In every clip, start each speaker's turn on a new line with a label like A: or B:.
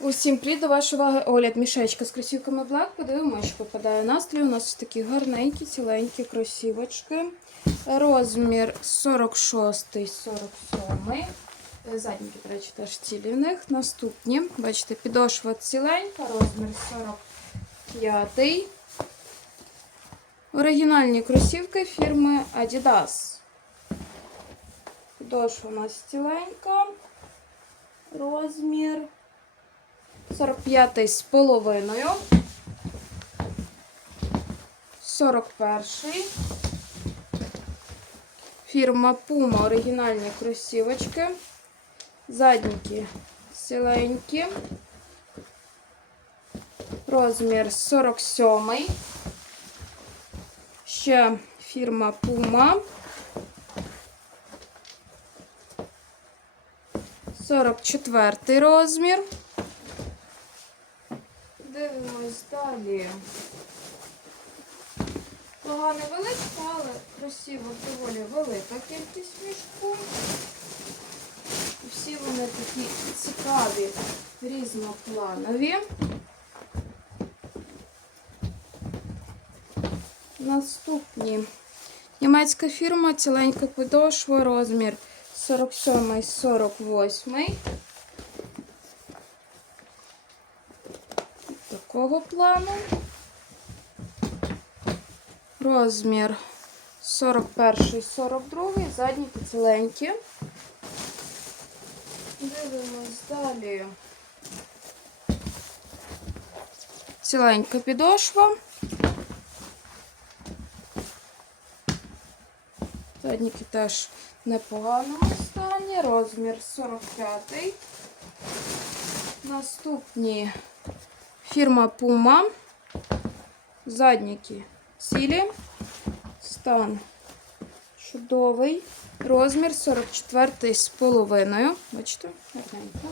A: Усім привіт, до вашої уваги огляд мішечка з кросівками Black. Подивимося, що попадає настрій. У нас такі гарненькі, ціленькі кросівочки. Розмір 46 47 Задніки, до речі, теж цілі в них. Наступні, бачите, підошва ціленька, розмір 45 Оригінальні кросівки фірми Adidas. Підошва у нас ціленька. Розмір 45 з половиною. 41. Фірма Puma оригінальні кросівочки. Задніки ціленькі. Розмір 47. Ще фірма Puma. 44 розмір. Дивимось далі. Вага невеличка, але красиво доволі велика кількість мішку. Всі вони такі цікаві, різнопланові. Наступні. Німецька фірма, ціленька подошва, розмір 47 Такого плану. Розмір 41 42, задні ціленькі. Дивимось далі. Ціленька підошва. Задніки теж в непоганому стані. Розмір 45. Наступні фірма Puma. Задніки цілі. Стан чудовий. Розмір 44 з половиною. Бачите, гарненько.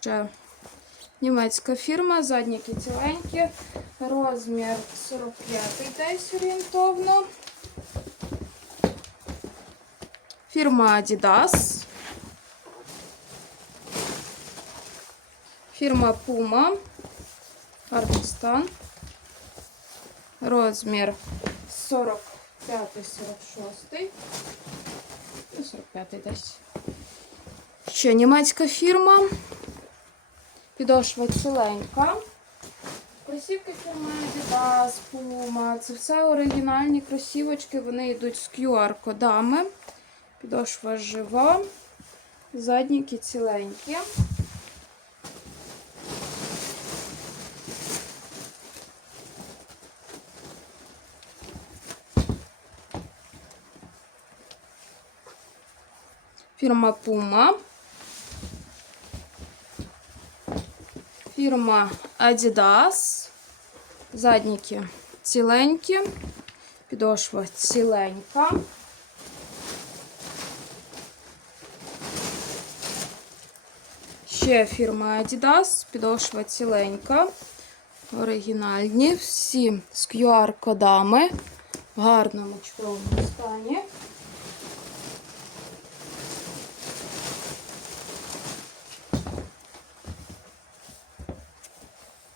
A: Ще німецька фірма, задніки ціленькі. Розмір 45 десь орієнтовно. Фірма Adidas. Фірма Puma. Гарний стан. Розмір 45-46. Ну, 45 десь. Ще німецька фірма. Підошва ціленька. Кросівки фірми Adidas, Puma. Це все оригінальні кросівочки. Вони йдуть з QR-кодами. Підошва жива. Задніки ціленькі. Фірма Puma. Фірма Adidas. Задніки ціленькі. Підошва ціленька. Ще фірма Adidas. Підошва ціленька. Оригінальні. Всі з QR-кодами. В гарному чудовому стані.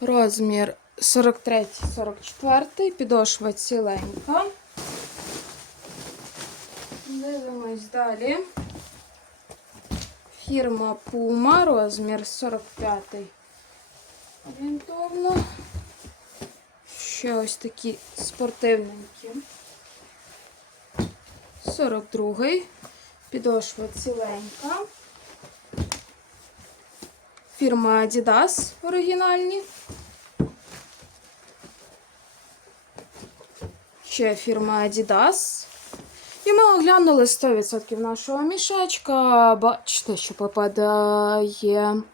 A: Розмір 43-44, підошва ціленька. Дивимось далі. Фірма Puma, розмір 45 орієнтовно. Ще ось такі спортивненькі. 42 підошва ціленька. Фірма Adidas оригінальні. Ще фірма Adidas. І ми оглянули 100% нашого мішечка. Бачите, що попадає.